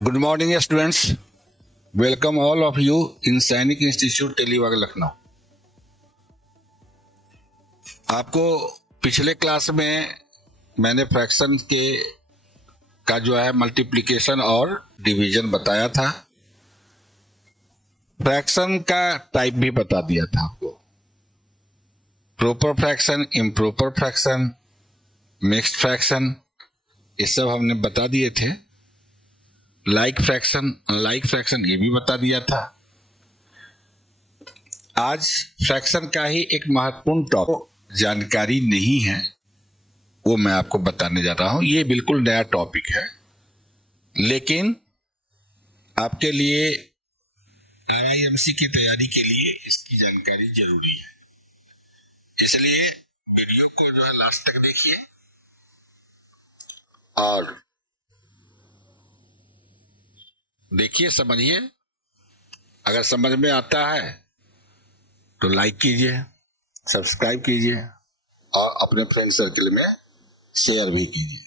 Good morning, students. Welcome all of you in सैनिक institute टेलीबाग Lucknow. आपको पिछले क्लास में मैंने फ्रैक्शन के का जो है मल्टीप्लिकेशन और डिवीजन बताया था। फ्रैक्शन का टाइप भी बता दिया था आपको। Proper fraction, improper fraction, mixed fraction, ये सब हमने बता दिए थे। लाइक फ्रैक्शन, अनलाइक फ्रैक्शन, ये भी बता दिया था। आज फ्रैक्शन का ही एक महत्वपूर्ण टॉपिक जानकारी नहीं है, वो मैं आपको बताने जा रहा हूं। ये बिल्कुल नया टॉपिक है, लेकिन आपके लिए आईआईएमसी की तैयारी के लिए इसकी जानकारी जरूरी है। इसलिए वीडियो को जो है लास्ट तक देखिए और देखिए, समझिए। अगर समझ में आता है तो लाइक कीजिए, सब्सक्राइब कीजिए और अपने फ्रेंड सर्कल में शेयर भी कीजिए।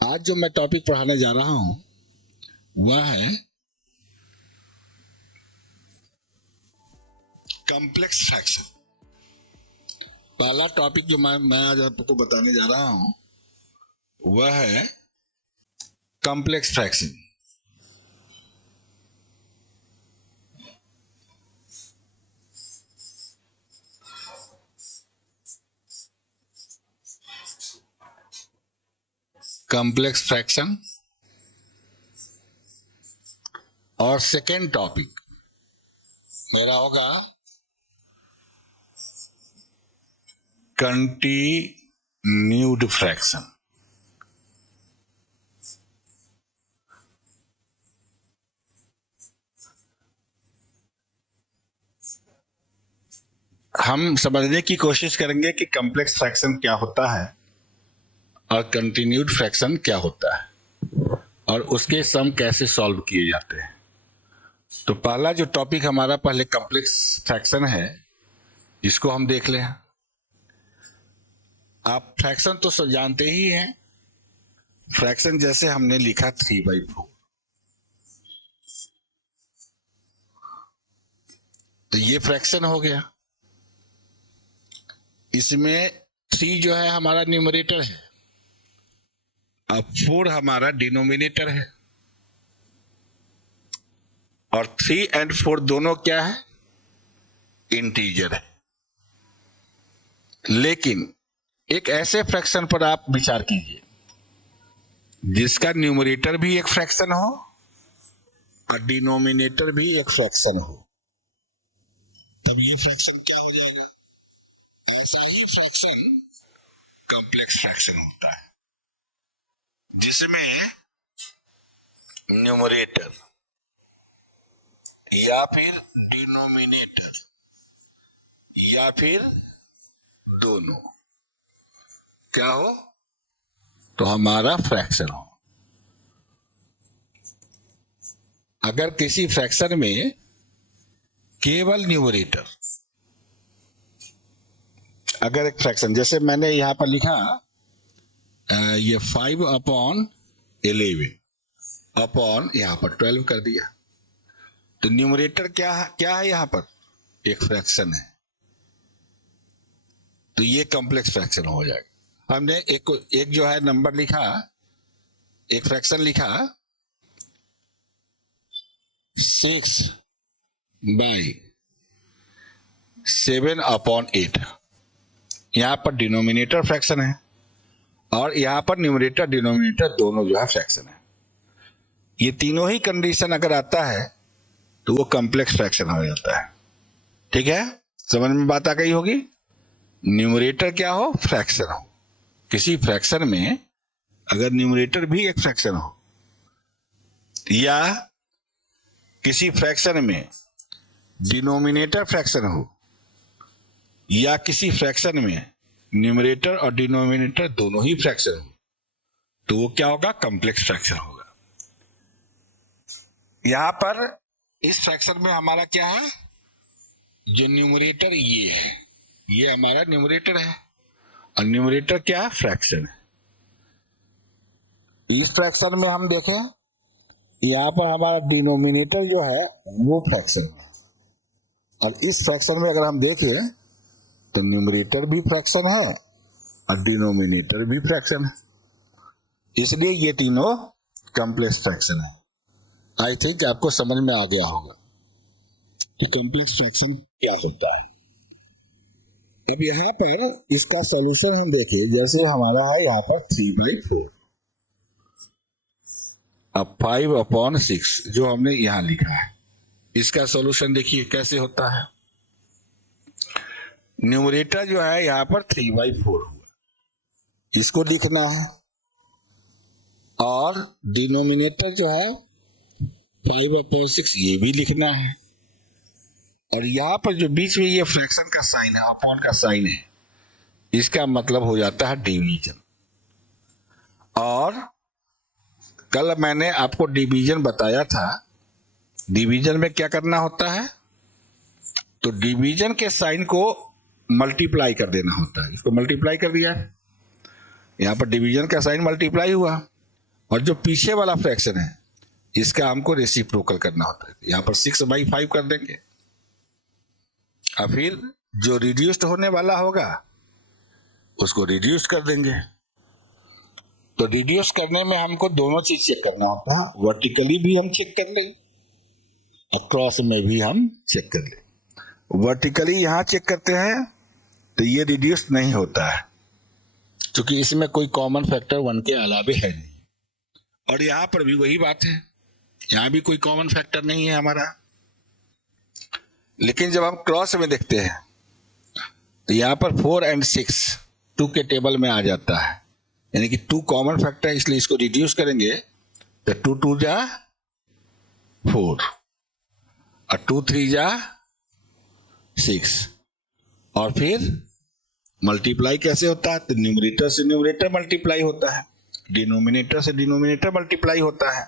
आज जो मैं टॉपिक पढ़ाने जा रहा हूं वह है कॉम्प्लेक्स फ्रैक्शन। पहला टॉपिक जो मैं आज आपको बताने जा रहा हूं वह है कॉम्प्लेक्स फ्रैक्शन। कॉम्प्लेक्स फ्रैक्शन और सेकेंड टॉपिक मेरा होगा कंटिन्यूड फ्रैक्शन। हम समझने की कोशिश करेंगे कि कॉम्प्लेक्स फ्रैक्शन क्या होता है और कंटिन्यूड फ्रैक्शन क्या होता है और उसके सम कैसे सॉल्व किए जाते हैं। तो पहला जो टॉपिक हमारा पहले कॉम्प्लेक्स फ्रैक्शन है, इसको हम देख लें। आप फ्रैक्शन तो जानते ही हैं। फ्रैक्शन जैसे हमने लिखा 3/4, तो ये फ्रैक्शन हो गया। इसमें 3 जो है हमारा न्यूमरेटर है, अब 4 हमारा डिनोमिनेटर है, और 3 और 4 दोनों क्या है? इंटीजर है। लेकिन एक ऐसे फ्रैक्शन पर आप विचार कीजिए जिसका न्यूमरेटर भी एक फ्रैक्शन हो और डिनोमिनेटर भी एक फ्रैक्शन हो, तब ये फ्रैक्शन क्या हो जाएगा? ऐसा ही फ्रैक्शन कॉम्प्लेक्स फ्रैक्शन होता है, जिसमें न्यूमरेटर या फिर डिनोमिनेटर या फिर दोनों क्या हो? तो हमारा फ्रैक्शन हो। अगर किसी फ्रैक्शन में केवल न्यूमरेटर, अगर एक फ्रैक्शन जैसे मैंने यहां पर लिखा ये 5/11 अपॉन यहां पर 12 कर दिया, तो न्यूमरेटर क्या है यहां पर? एक फ्रैक्शन है, तो ये कॉम्प्लेक्स फ्रैक्शन हो जाएगा। हमने एक जो है नंबर लिखा, एक फ्रैक्शन लिखा 6/7/8, यहां पर डिनोमिनेटर फ्रैक्शन है और यहां पर न्यूमरेटर डिनोमिनेटर दोनों जो है फ्रैक्शन है। ये तीनों ही कंडीशन अगर आता है तो वो कॉम्प्लेक्स फ्रैक्शन हो जाता है। ठीक है, समझ में बात आ गई होगी। न्यूमरेटर क्या हो? फ्रैक्शन हो। किसी फ्रैक्शन में अगर न्यूमरेटर भी एक फ्रैक्शन हो या किसी फ्रैक्शन में डिनोमिनेटर फ्रैक्शन हो या किसी फ्रैक्शन में न्यूमरेटर और डिनोमिनेटर दोनों ही फ्रैक्शन हो, तो वो क्या होगा? कॉम्प्लेक्स फ्रैक्शन होगा। यहां पर इस फ्रैक्शन में हमारा क्या है? जो न्यूमरेटर ये है, ये हमारा न्यूमरेटर है और न्यूमरेटर क्या है? फ्रैक्शन है। इस फ्रैक्शन में हम देखें, यहाँ पर हमारा डिनोमिनेटर जो है वो फ्रैक्शन है, और इस फ्रैक्शन में अगर हम देखें तो न्यूमरेटर भी फ्रैक्शन है और डिनोमिनेटर भी फ्रैक्शन है, इसलिए ये तीनों कॉम्प्लेक्स फ्रैक्शन है। आई थिंक आपको समझ में आ गया होगा कि कॉम्प्लेक्स फ्रैक्शन क्या होता है। अब यहाँ पर इसका सॉल्यूशन हम देखें, जैसे हमारा है यहाँ पर 3/4, अब 5/6 जो हमने यहां लिखा है, इसका सॉल्यूशन देखिए कैसे होता है। न्यूमरेटर जो है यहां पर 3/4 हुआ, इसको लिखना है, और डिनोमिनेटर जो है 5/6 ये भी लिखना है, और यहां पर जो बीच में ये फ्रैक्शन का साइन है, अपॉन का साइन है, इसका मतलब हो जाता है डिवीजन। और कल मैंने आपको डिवीजन बताया था, डिवीजन में क्या करना होता है, तो डिवीजन के साइन को मल्टीप्लाई कर देना होता है। इसको मल्टीप्लाई कर दिया, यहां पर डिवीजन का साइन मल्टीप्लाई हुआ, और जो पीछे वाला फ्रैक्शन है इसका हमको रेसिप्रोकल करना होता है। यहां पर 6/5 कर देंगे, और फिर जो रिड्यूस्ड होने वाला होगा उसको रिड्यूस कर देंगे। तो रिड्यूस करने में हमको दोनों चीज चेक करना होता है, वर्टिकली भी हम चेक कर लें और क्रॉस में भी हम चेक कर लें। वर्टिकली यहां चेक करते हैं तो ये रिड्यूस नहीं होता है, क्योंकि इसमें कोई कॉमन फैक्टर 1 के अलावे है नहीं, और यहां पर भी वही बात है, यहां भी कोई कॉमन फैक्टर नहीं है हमारा। लेकिन जब हम क्रॉस में देखते हैं तो यहां पर 4 और 6 2 के टेबल में आ जाता है, यानी कि 2 कॉमन फैक्टर, इसलिए इसको रिड्यूस करेंगे तो 2 2 जा 4 और 2 3 जा 6, और फिर मल्टीप्लाई कैसे होता है, तो न्यूमरेटर से न्यूमरेटर मल्टीप्लाई होता है, डिनोमिनेटर से डिनोमिनेटर मल्टीप्लाई होता है।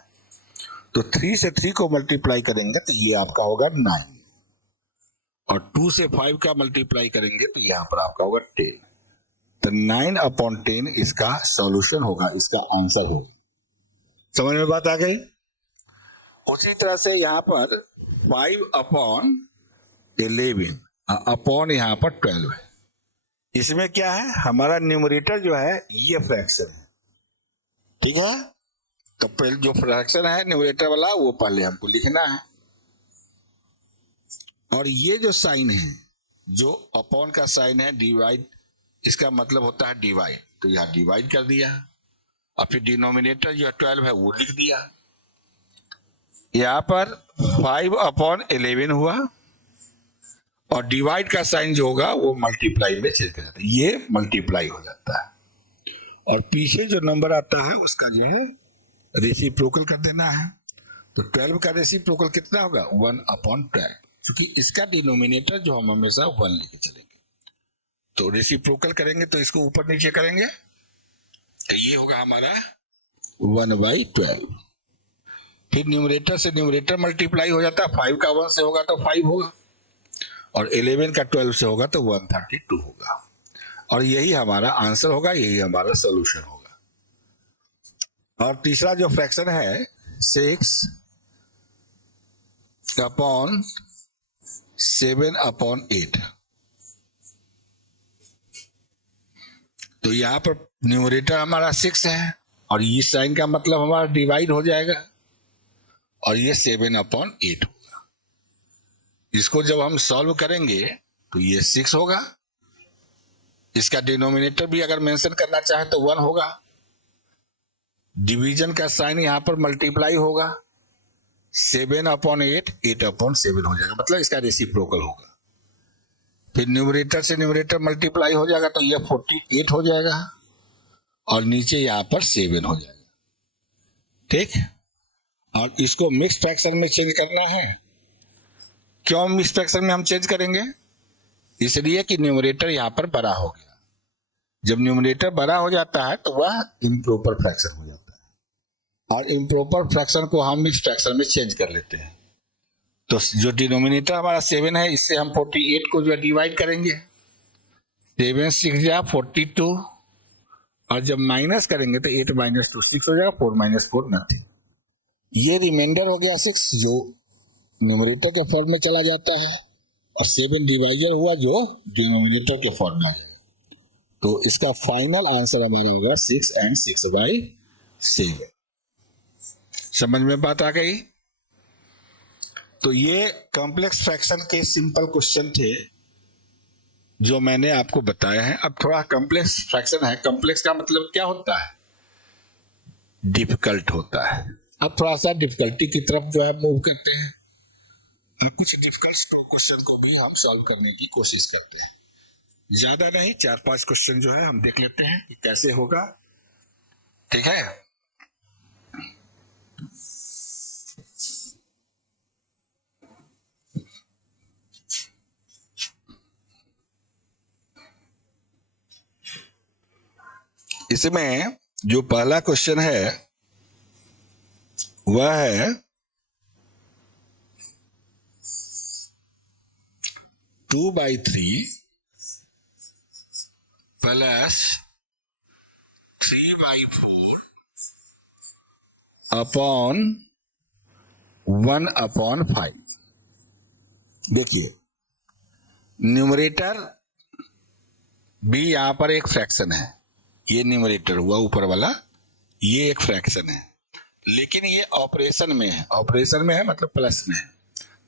तो 3 से 3 को मल्टीप्लाई करेंगे तो ये आपका होगा 9, और 2 से 5 का मल्टीप्लाई करेंगे तो यहां पर आपका होगा 10। तो 9/10 इसका सॉल्यूशन होगा, इसका आंसर होगा। समझ में बात आ गई। उसी तरह से यहां पर 5/11 अपॉन यहां पर 12 है, इसमें क्या है, हमारा न्यूमरेटर जो है ये फ्रैक्शन है, ठीक है। तो पहले जो फ्रैक्शन है न्यूमरेटर वाला वो पहले हमको लिखना है, और ये जो साइन है, जो अपॉन का साइन है डिवाइड, इसका मतलब होता है डिवाइड, तो यहां डिवाइड कर दिया, और फिर डिनोमिनेटर जो 12 है वो लिख दिया। यहां पर 5/11 हुआ, और डिवाइड का साइन जो होगा वो मल्टीप्लाई में चेंज कर जाता है, ये मल्टीप्लाई हो जाता है, और पीछे जो नंबर आता है उसका जो है रेसिप्रोकल कर देना है। तो 12 का रेसिप्रोकल कितना होगा, 1/12, क्योंकि इसका डिनोमिनेटर जो हम हमेशा 1 लेके चलेंगे, तो रेसिप्रोकल करेंगे तो इसको ऊपर नीचे करेंगे, तो ये होगा हमारा 1/12। फिर न्यूमरेटर से न्यूमरेटर मल्टीप्लाई हो जाता है, 5 का 1 से होगा तो 5 होगा, और 11 का 12 से होगा तो 132 होगा, और यही हमारा आंसर होगा, यही हमारा सोल्यूशन होगा। और तीसरा जो फ्रैक्शन है 6/7/8, तो यहां पर न्यूमरेटर हमारा 6 है, और ये साइन का मतलब हमारा डिवाइड हो जाएगा, और ये 7/8 होगा। इसको जब हम सॉल्व करेंगे तो ये 6 होगा, इसका डिनोमिनेटर भी अगर मेंशन करना चाहे तो 1 होगा, डिवीजन का साइन यहां पर मल्टीप्लाई होगा, 7/8 8/7 हो जाएगा, मतलब इसका रेसिप्रोकल होगा। फिर न्यूमरेटर से न्यूमरेटर मल्टीप्लाई हो जाएगा तो ये 48 हो जाएगा, और नीचे यहां पर 7 हो जाएगा, ठीक। और इसको मिक्स फ्रैक्शन में चेंज करना है। क्यों मिक्स फ्रैक्शन में हम चेंज करेंगे, इसलिए कि न्यूमरेटर यहां पर बड़ा हो गया, जब न्यूमरेटर बड़ा हो जाता है तो वह इम्प्रॉपर फ्रैक्शन हो जाता है, और इम्प्रॉपर फ्रैक्शन को हम मिक्स फ्रैक्शन में चेंज कर लेते हैं। तो जो डिनोमिनेटर हमारा 7 है, इससे हम 48 को जो डिवाइड करेंगे, 7 6 जा 42, और जब माइनस करेंगे तो 8 माइनस 2 6 हो जाएगा, 4 माइनस 4 नथिंग। ये रिमाइंडर हो गया 6 जो न्यूमरेटर के फॉर्म में चला जाता है, और 7 डिवाइजर हुआ जो डिनोमिनेटर के फॉर्म में आ गया। तो इसका फाइनल आंसर हमारा होगा 6 and 6/7। समझ में बात आ गई? तो ये कॉम्प्लेक्स फ्रैक्शन के सिंपल क्वेश्चन थे जो मैंने आपको बताया है। अब थोड़ा कॉम्प्लेक्स फ्रैक्शन है, कॉम्प्लेक्स का मतलब क्या होता है? डिफिकल्ट होता है। अब थोड़ा सा डिफिकल्टी की तरफ जो है मूव करते हैं। अब कुछ डिफिकल्ट क्वेश्चन को भी हम सॉल्व करने की कोशिश करते हैं। ज्यादा नहीं, 4-5 क्वेश्चन जो है हम देख लेते हैं कि कैसे होगा। ठीक है, इसमें जो पहला क्वेश्चन है वह है 2/3 प्लस 3/4 अपॉन 1/5। देखिए, न्यूमरेटर भी यहां पर एक फ्रैक्शन है, ये न्यूमरेटर हुआ ऊपर वाला, ये एक फ्रैक्शन है, लेकिन ये ऑपरेशन में है। ऑपरेशन में है मतलब प्लस में है।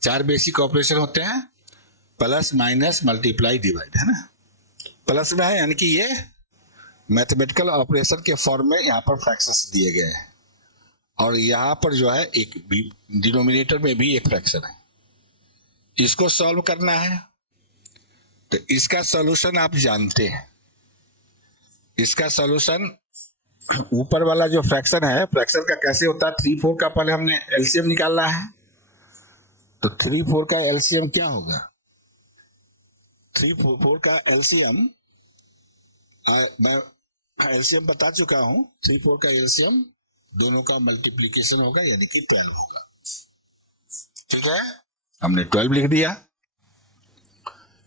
4 बेसिक ऑपरेशन होते हैं, प्लस माइनस मल्टीप्लाई डिवाइड, है ना। प्लस में है यानी कि ये मैथमेटिकल ऑपरेशन के फॉर्म में यहाँ पर फ्रैक्शंस दिए गए हैं, और यहाँ पर जो है एक डिनोमिनेटर में भी एक फ्रैक्शन है। इसको सॉल्व करना है, तो इसका सॉल्यूशन आप जानते हैं। इसका सॉल्यूशन ऊपर वाला जो फ्रैक्शन है, फ्रैक्शन का कैसे होता है? 3/4 का पहले हमने एलसीएम निकालना है, तो 3/4 का एलसीएम क्या होगा? 3/4 का एलसीएम मैं एलसीएम बता चुका हूं। 3/4 का एलसीएम दोनों का मल्टीप्लीकेशन होगा, यानी कि 12 होगा। ठीक है, हमने 12 लिख दिया।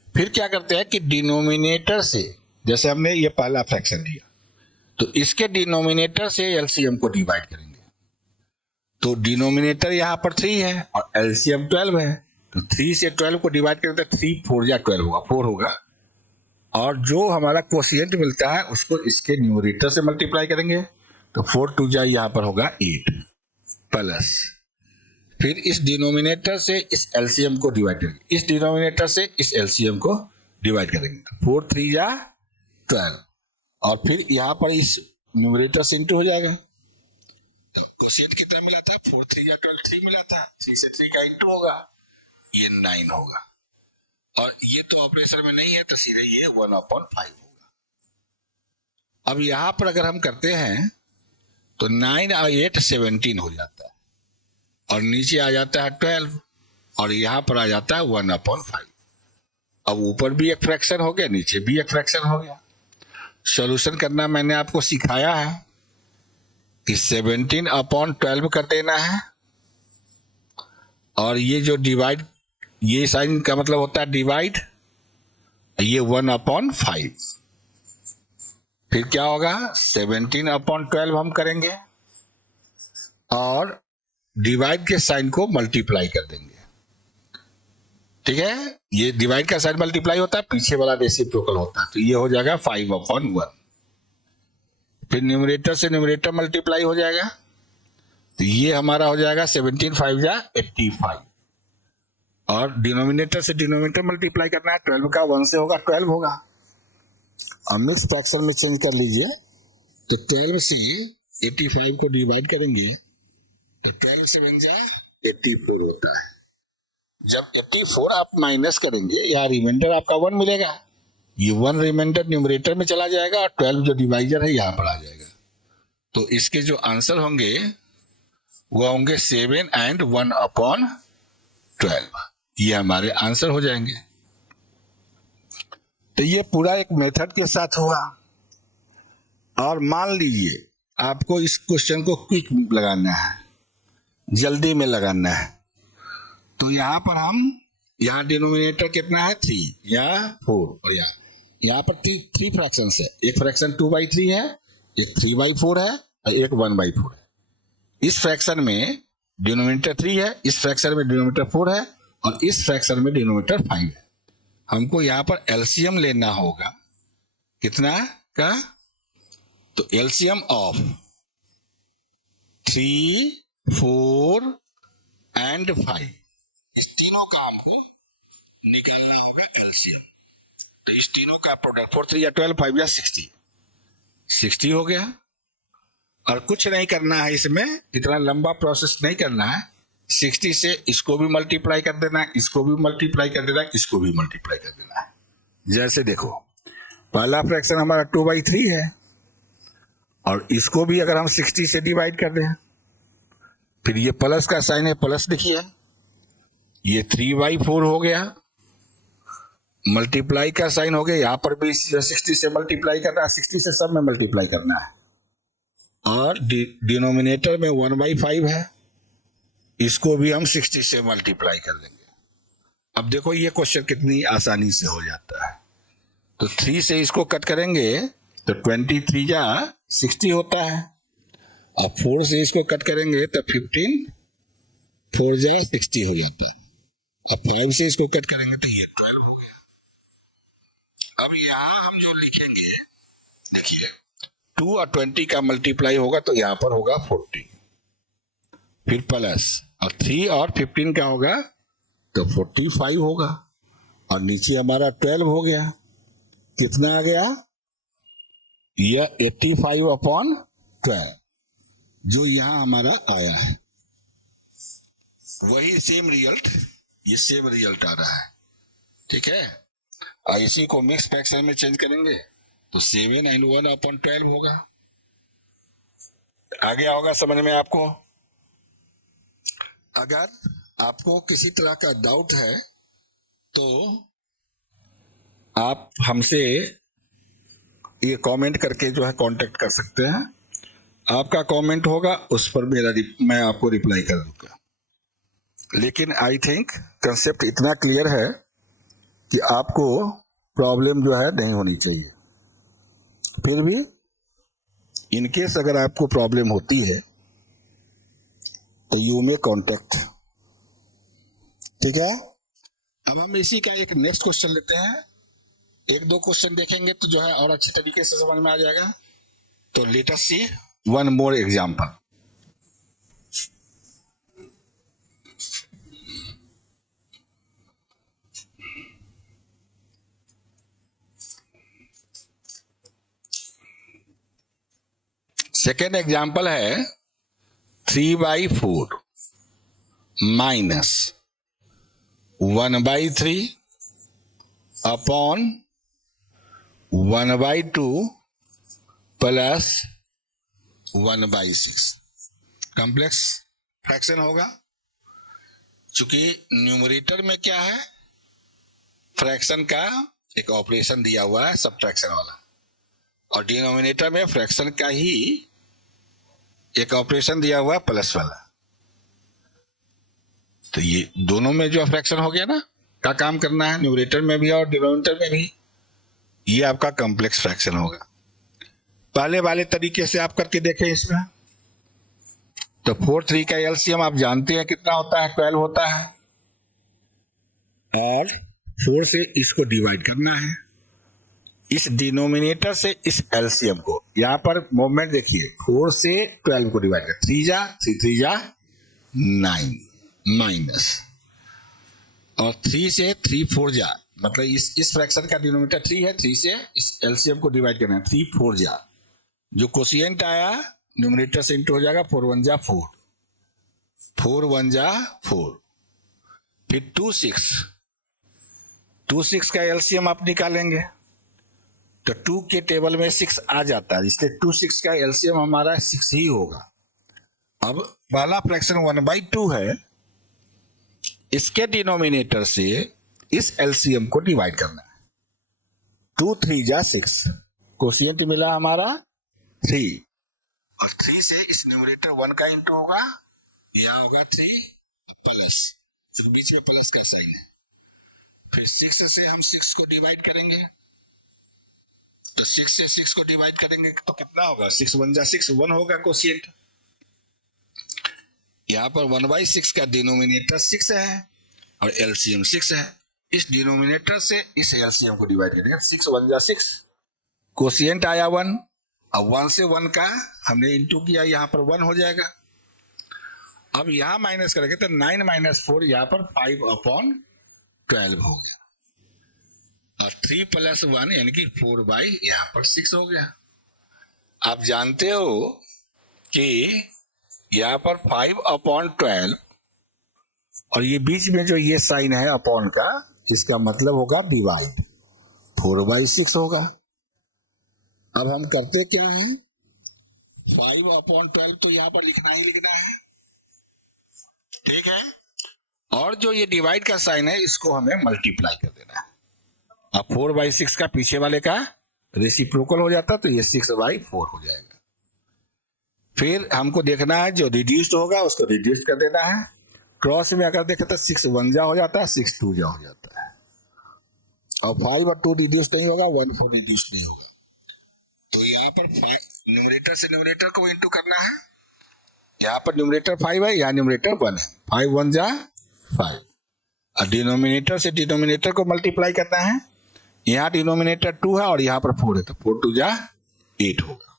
फिर क्या करते हैं कि डिनोमिनेटर से, जैसे हमने ये पहला फ्रैक्शन लिया, तो इसके डिनोमिनेटर से एलसीएम को डिवाइड करेंगे। तो डिनोमिनेटर यहां पर 3 है और एलसीएम 12 है, तो 3 से 12 को डिवाइड करेंगे तो 3/4 या 12 होगा, 4 होगा। और जो हमारा कोशिएंट मिलता है उसको इसके न्यूमरेटर से मल्टीप्लाई करेंगे, तो 4 2 यहां पर होगा 8 प्लस, फिर इस डिनोमिनेटर से इस एलसीएम को डिवाइड करेंगे, इस डिनोमिनेटर से इस एलसीएम को डिवाइड करेंगे, 4 3 12, और फिर यहां पर इस न्यूमरेटर से इंटू हो जाएगा। तो कोशिएंट कितना मिला था? 4 3 12, 3 मिला था, 3 से 3 का इंटू होगा, ये 9 होगा। और ये तो ऑपरेशन में नहीं है, तो सीधे ये 1/5 होगा। अब यहां पर अगर हम करते हैं तो 9 और 8 17 हो जाता है, और नीचे आ जाता है 12, और यहां पर आ जाता है 1/5। अब ऊपर भी एक फ्रैक्शन हो गया, नीचे भी एक फ्रैक्शन हो गया। सॉल्यूशन करना मैंने आपको सिखाया है कि 17/12 कर देना है, और ये जो डिवाइड, ये साइन का मतलब होता है डिवाइड, ये 1/5। फिर क्या होगा? 17/12 हम करेंगे और डिवाइड के साइन को मल्टीप्लाई कर देंगे। ठीक है, ये डिवाइड का साइन मल्टीप्लाई होता है, पीछे वाला रेसिप्रोकल होता है, तो ये हो जाएगा 5/1। फिर न्यूमरेटर से न्यूमरेटर मल्टीप्लाई हो जाएगा, तो ये हमारा हो जाएगा 17 5 85, और डिनोमिनेटर से डिनोमिनेटर मल्टीप्लाई करना है, 12 का 1 से होगा 12 होगा। और मिक्स फ्रैक्शन में चेंज कर लीजिए, तो 12 से 85 को डिवाइड करेंगे तो 12 7 84 होता है। जब 84 आप माइनस करेंगे, यहाँ रिमाइंडर आपका 1 मिलेगा, ये 1 रिमाइंडर न्यूमरेटर में चला जाएगा, और 12 जो डिवाइजर है यहाँ पर आ जाएगा। तो इसके जो आंसर होंगे वो होंगे 7 and 1/12, ये हमारे आंसर हो जाएंगे। तो ये पूरा एक मेथड के साथ हुआ। और मान लीजिए आपको इस क्वेश्चन को क्विक लगाना है, जल्दी में लगाना है, तो यहां पर हम, यहाँ डिनोमिनेटर कितना है? 3 या 4, और यहाँ पर 3 फ्रैक्शन है। एक फ्रैक्शन 2/3 है, एक 3/4 है और एक 1/4 है। इस फ्रैक्शन में डिनोमिनेटर 3 है, इस फ्रैक्शन में डिनोमिनेटर 4 है और इस फ्रैक्शन में डिनोमिनेटर 5 है। हमको यहां पर एलसीएम लेना होगा कितना का, तो एलसीएम ऑफ 3, 4 एंड 5, इस तीनों का हमको निकालना होगा एलसीएम। तो इस तीनों का प्रोडक्ट 4 3 या 12, 5 या 60 हो गया। और कुछ नहीं करना है इसमें, इतना लंबा प्रोसेस नहीं करना है। 60 से इसको भी मल्टीप्लाई कर देना है, इसको भी मल्टीप्लाई कर देना है, इसको भी मल्टीप्लाई कर देना है। जैसे देखो पहला फ्रैक्शन हमारा 2/3 है और इसको भी अगर हम 60 से डिवाइड कर दें, फिर ये प्लस का साइन है, प्लस देखिए, ये 3/4 हो गया, मल्टीप्लाई का साइन हो गया, यहां पर भी 60 से मल्टीप्लाई करना है, 60 से सब में मल्टीप्लाई करना है। और डिनोमिनेटर में 1/5 है, इसको भी हम 60 से मल्टीप्लाई कर देंगे। अब देखो ये क्वेश्चन कितनी आसानी से हो जाता है। तो 3 से इसको कट करेंगे तो 23 जा 60 होता है, और 4 से इसको कट करेंगे तो 15 4 जा 60 हो जाता है, और 5 से इसको कट करेंगे तो ये 12 हो गया। अब यहां हम जो लिखेंगे, देखिए 2 और 20 का मल्टीप्लाई होगा तो यहां पर होगा 40, फिर प्लस, और 3 और 15 का होगा तो 45 होगा, और नीचे हमारा 12 हो गया। कितना आ गया, यह 85/12 जो यहां हमारा आया है, वही सेम रिजल्ट, ये सेम रिजल्ट आ रहा है। ठीक है, और इसी को मिक्स फ्रैक्शन में चेंज करेंगे तो 7 and 1/12 होगा। आ गया होगा समझ में आपको। अगर आपको किसी तरह का डाउट है तो आप हमसे ये कमेंट करके जो है कांटेक्ट कर सकते हैं। आपका कमेंट होगा उस पर मैं आपको रिप्लाई कर दूंगा। लेकिन आई थिंक कंसेप्ट इतना क्लियर है कि आपको प्रॉब्लम जो है नहीं होनी चाहिए। फिर भी इनकेस अगर आपको प्रॉब्लम होती है तो यू मे कांटेक्ट। ठीक है, अब हम इसी का एक नेक्स्ट क्वेश्चन लेते हैं। एक दो क्वेश्चन देखेंगे तो जो है और अच्छे तरीके से समझ में आ जाएगा। तो let us see one more example. Second example है 3/4 minus 1/3 upon 1/2 plus 1/6 complex fraction होगा। चूंकि न्यूमरेटर में क्या है, फ्रैक्शन का एक ऑपरेशन दिया हुआ है सब्ट्रैक्शन वाला, और डिनोमिनेटर में फ्रैक्शन का ही एक ऑपरेशन दिया हुआ है प्लस वाला। तो ये दोनों में जो फ्रैक्शन हो गया ना का काम करना है, न्यूमरेटर में भी और डिनोमिनेटर में भी। ये आपका कॉम्प्लेक्स फ्रैक्शन होगा। पहले वाले तरीके से आप करके देखें इसमें। तो 4 3 का एलसीएम आप जानते हैं कितना होता है, 12 होता है, और 4 से इसको डिवाइड करना है, इस डिनोमिनेटर से इस एलसीएम को। यहां पर मूवमेंट देखिए, 4 से 12 को डिवाइड कर, 3 जा 3 जा 9 माइनस, और 3 से 3 4 जा, मतलब इस फ्रैक्शन का डिनोमिनेटर 3 है, 3 से इस एलसीएम को डिवाइड करना है, 3 4 जा, जो कोशिएंट आया न्यूमरेटर से इंटू हो जाएगा, 4 1 जा 4, 4 1 जा 4, फिर 2 6 का एलसीएम आप निकालेंगे तो 2 के टेबल में 6 आ जाता है, इसलिए 2 6 का एलसीएम हमारा 6 ही होगा। अब पहला फ्रैक्शन 1/2 है, इसके डिनोमिनेटर से इस एलसीएम को डिवाइड करना है, 2 3 जा 6, कोशिएंट मिला हमारा 3, और 3 से इस न्यूमरेटर 1 का इंटू होगा, यहां होगा 3 प्लस, तो बीच में प्लस का साइन है, फिर 6 से हम 6 को डिवाइड करेंगे, तो 6 से 6 को डिवाइड करेंगे तो कितना होगा, 6 1 जा 6, 1 होगा कोशिएंट। यहाँ पर 1/6 का डिनोमिनेटर 6 है और एलसीएम 6 है। इस डिनोमिनेटर से इस एलसीएम को डिवाइड करेंगे, 6 1 जा 6, कोशिएंट आया 1। अब 1 से 1 का हमने इंटू किया, यहाँ पर 1 हो जाएगा। अब यहां माइनस करेंगे तो 9 - 4 यहाँ पर 5/12 हो गया, और 3 + 1 यानी कि 4 यहाँ पर 6 हो गया। आप जानते हो कि यहाँ पर 5/12 और ये बीच में जो ये साइन है अपॉन का, इसका मतलब होगा डिवाइड, 4/6 होगा। अब हम करते क्या है, 5/12 तो यहाँ पर लिखना ही लिखना है, ठीक है। और जो ये डिवाइड का साइन है इसको हमें मल्टीप्लाई कर देना है। अब 4/6 का पीछे वाले का रेसिप्रोकल हो जाता तो ये 6/4 हो जाएगा। फिर हमको देखना है जो रिड्यूस्ड होगा उसको रिड्यूस कर देना है। क्रॉस में अगर देखें तो 6 1 जा हो जाता है, 6 2 जा हो जाता है, और 5 और 2 रिड्यूस नहीं होगा, 1 4 रिड्यूस नहीं होगा। तो यहाँ पर न्यूमरेटर से न्यूमरेटर को इंटू करना है। यहाँ पर न्यूमरेटर 5 है, यहाँ न्यूमरेटर 1 है, 5 1 जा 5, और डिनोमिनेटर से डिनोमिनेटर को मल्टीप्लाई करना है। यहाँ डिनोमिनेटर 2 है और यहाँ पर 4 है, तो 4 2 जा 8 होगा।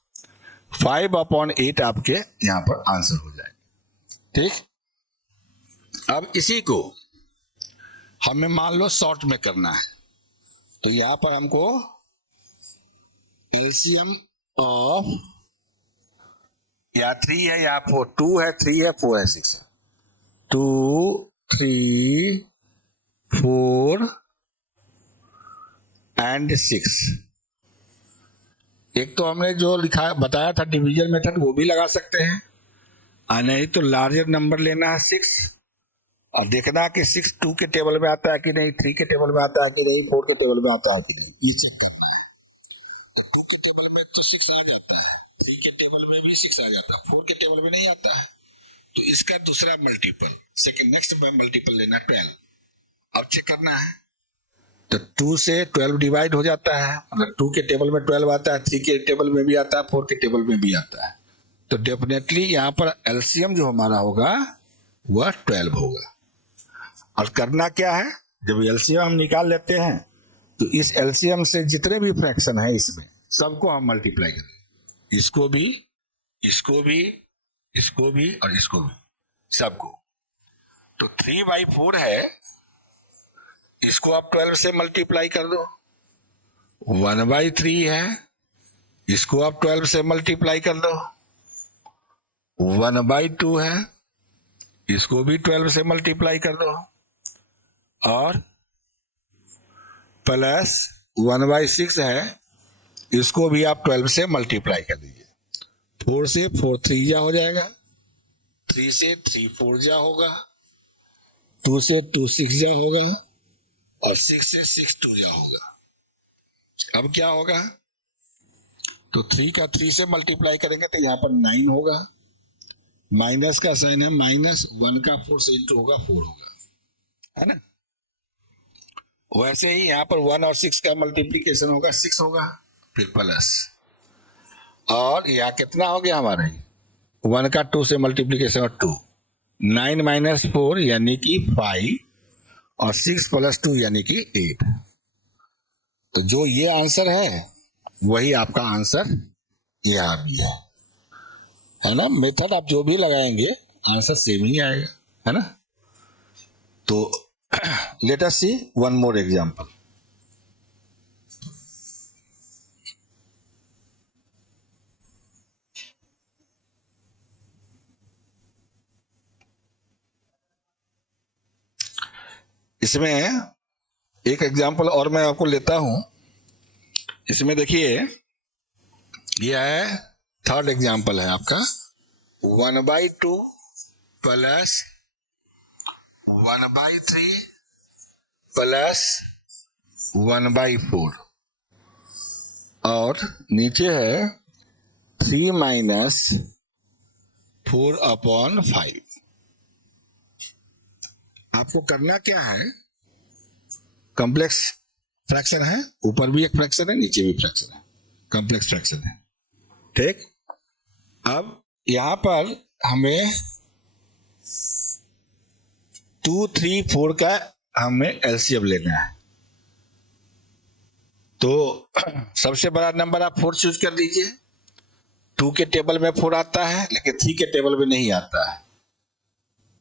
5/8 आपके यहाँ पर आंसर हो जाएगा, ठीक। अब इसी को हमें मान लो शॉर्ट में करना है, तो यहाँ पर हमको एलसीएम ऑफ, या 3 है या 4, 2 है 3 है 4 है 6 है, 2 3 4 एंड 6। एक तो हमने जो लिखा बताया था डिवीजन मेथड, वो भी लगा सकते हैं, और नहीं तो लार्जर नंबर लेना है 6, और देखना कि 6 2 के टेबल में आता है कि नहीं, 3 के टेबल में आता है कि नहीं, 4 के टेबल में आता है कि नहीं, ये चेक करना है। और 2 के टेबल में तो 6 आ जाता है, 3 के टेबल में भी 6 आ जाता है, 4 के टेबल में नहीं आता है, तो इसका दूसरा मल्टीपल, सेकंड नेक्स्ट मल्टीपल लेना 12। अब चेक करना है, तो 2 से 12 डिवाइड हो जाता है, मतलब 2 के टेबल में 12 आता है, 3 के टेबल में भी आता है, 4 के टेबल में भी आता है, तो डेफिनेटली यहाँ पर एलसीएम जो हमारा होगा वह 12 होगा। और करना क्या है, जब एलसीएम हम निकाल लेते हैं तो इस एलसीएम से जितने भी फ्रैक्शन है इसमें सबको हम मल्टीप्लाई करेंगे, इसको भी, इसको भी, इसको भी और इसको भी, सबको। तो 3/4 है, इसको आप 12 से मल्टीप्लाई कर दो। 1/3 है, इसको आप 12 से मल्टीप्लाई कर दो। 1/2 है, इसको भी 12 से मल्टीप्लाई कर दो, और प्लस 1/6 है, इसको भी आप 12 से मल्टीप्लाई कर दीजिए। 4 से 4 3 जा हो जाएगा, 3 से 3 4 जा होगा, 2 से 2 6 जा होगा, और 6 से 6 2 जा होगा। अब क्या होगा, तो 3 का 3 से मल्टीप्लाई करेंगे तो यहाँ पर 9 होगा, माइनस का साइन है माइनस, 1 का 4 से इंटू होगा 4 होगा, है ना। वैसे ही यहाँ पर 1 और 6 का मल्टीप्लीकेशन होगा 6 होगा, फिर प्लस, और यहाँ कितना हो गया हमारा, 1 का 2 से मल्टीप्लीकेशन और 2, 9 - 4 यानी कि 5, और 6 + 2 यानी कि 8। तो जो ये आंसर है वही आपका आंसर यहाँ भी है ना। मेथड आप जो भी लगाएंगे आंसर सेम ही आएगा, है ना। तो let us see one more example. इसमें एक एग्जांपल और मैं आपको लेता हूं। इसमें देखिए यह है थर्ड एग्जांपल है आपका, 1/2 प्लस 1/3 प्लस 1/4, और नीचे है 3 - 4/5। आपको करना क्या है, कॉम्प्लेक्स फ्रैक्शन है, ऊपर भी एक फ्रैक्शन है नीचे भी फ्रैक्शन है, कॉम्प्लेक्स फ्रैक्शन है। ठीक, अब यहां पर हमें 2, 3, 4 का हमें एलसीएम लेना है। तो सबसे बड़ा नंबर आप 4 चूज कर दीजिए। 2 के टेबल में 4 आता है लेकिन 3 के टेबल में नहीं आता है,